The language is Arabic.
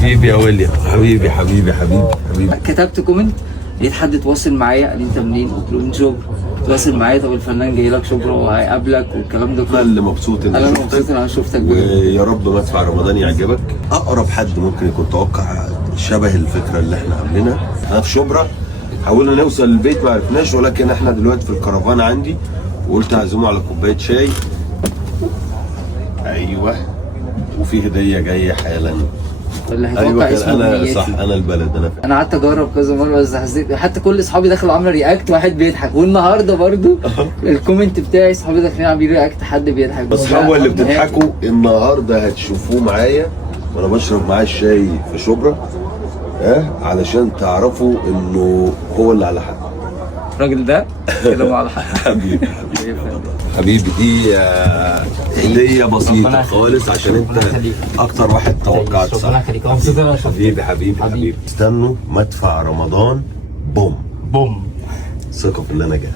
حبيبي يا ويليام، حبيبي حبيبي حبيبي حبيبي. كتبت كومنت، لقيت حد تواصل معايا قال لي انت منين؟ قلت له من شبرا. تواصل معايا، طب الفنان جاي لك شبرا وهيقابلك والكلام ده انا كله. اللي مبسوط ان انا مبسوط ان انا شفتك بجد. ويا رب مدفع رمضان يعجبك. اقرب حد ممكن يكون توقع شبه الفكره اللي احنا عاملينها. انا في شبرا حاولنا نوصل البيت ما عرفناش، ولكن احنا دلوقتي في الكرفان عندي، وقلت اعزمه على كوبايه شاي. ايوه، وفي هديه جايه حالا. اللي هيتوقع ايوه اسمه انا نياتي. صح، انا البلد انا انا قعدت اجرب كذا مره بس حسيت حتى كل اصحابي دخلوا عامله رياكت واحد بيضحك، والنهارده برضو الكومنت بتاعي اصحابي داخلين عاملين رياكت حد بيضحك. بس اصحابه اللي لا، بتضحكوا النهارده هتشوفوه معايا وانا بشرب معاه الشاي في شبرا، علشان تعرفوا انه هو اللي على حق. الراجل ده كلامه على حق. حبيبي حبيبي حبيبي. دي هديه بسيطه خالص عشان انت اكتر واحد توقعت صح. ربنا يخليك، مبسوط ان انا شفتك. حبيبي حبيبي حبيبي. استنوا مدفع رمضان. بوم بوم. ثقه في ان انا جاي.